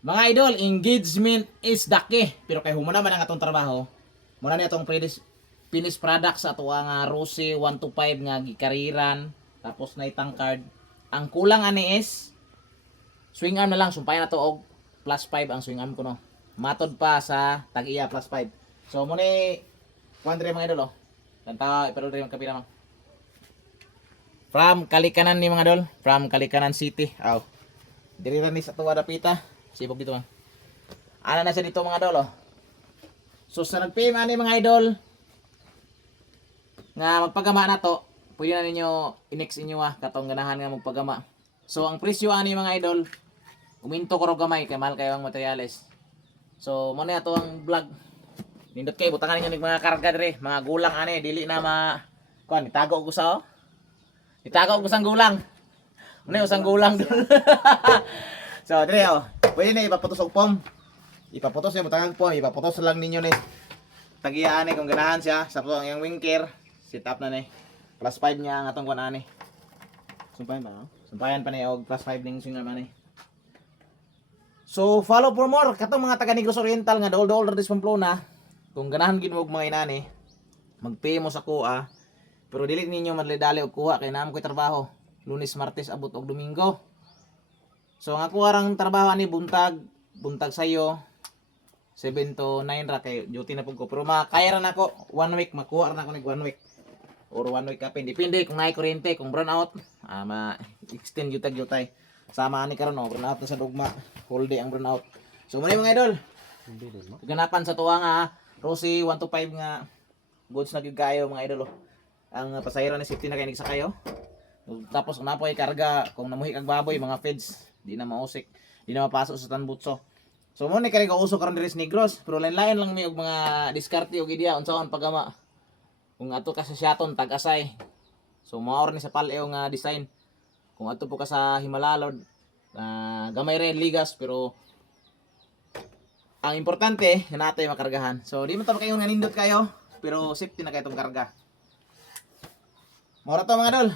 Mga idol, engagement is the key. Pero kay humana man ang atong trabaho, muna ni atong finished product sa ato nga Rossi 125 nga gikariran, tapos na itangkard. Ang kulang ani is swing arm na lang, sumpayan na to og plus 5 ang swing arm ko no. Matod pa sa tag-iya plus 5. So mo ni kuandre mga idol oh. Kanta pero diri man kapila man. From Kalikanan ni mga idol, from Kalikanan City. Aw. Diri ra ni sa tuwa dapita. Sibog dito man. Ana na siya dito mga idol oh. So sa nag-PM ani mga idol nga magpagama na to, pwede na ninyo inex inyo katong ganahan nga magpagama. So ang presyo ani mga idol, uminto ko ro gamay kay mahal kayo ang materyales. So mo na ato ang vlog. Nindot kay butangan ninyo ning mga karga dire, mga gulang ani dili na kuan itago ko sa oh. Itago ko sang gulang. Ano usang gulang doon. So dire oh, pwede na ipaputos og pom. Ipaputos niyo butangan po, ipaputos lang ninyo ni tagiyaan ni kung ganahan siya sa ang iyang wingker. Sit up na ni. Plus 5 niya ang atong kuan ani. Sumpayan pa no? Sumpayan pa ni og plus 5 ning swing ani. So follow for more katong mga taga Negros Oriental nga dol dis Pamplona. Kung ganahan gid mo og mga inani, mag-pay mo sa kuha. Pero dili ninyo madali og kuha kay naam ko'y trabaho. Lunes, Martes, abot og Domingo. So ang ako arang trabaho ani buntag sayo 7 to 9 ra kay duty na pud ko. Pero makaya ra nako 1 week makuha ra nako nig 1 week. Or 1 week kapin depende kung naay kuryente, kung brown out, ma-extend jutay. Sama ani karon no, brown out na sa dugma. Whole day ang brown out. So muna mga idol. Ganapan sa tuwa nga Rossi 125 nga goods na gyud kayo mga idol oh. Ang pasahero ni safety na kay sa kayo. Tapos kung napoy karga, kung namuhi kag baboy mga feeds, di na mausik, di na mapasok sa tanbutso. So mo ni kay kauso karon diri sa Negros, pero lain-lain lang mi og mga diskarte og idea unsaon pagama. Kung ato ka sa Siaton tag-asay. So mao ni sa paleo nga design. Kung ato po ka sa Himalalod, gamay rin ligas pero ang importante nga natay makargahan. So di man ta kayo nanindot kayo, pero safety na kay itong karga. Mora to mga dol.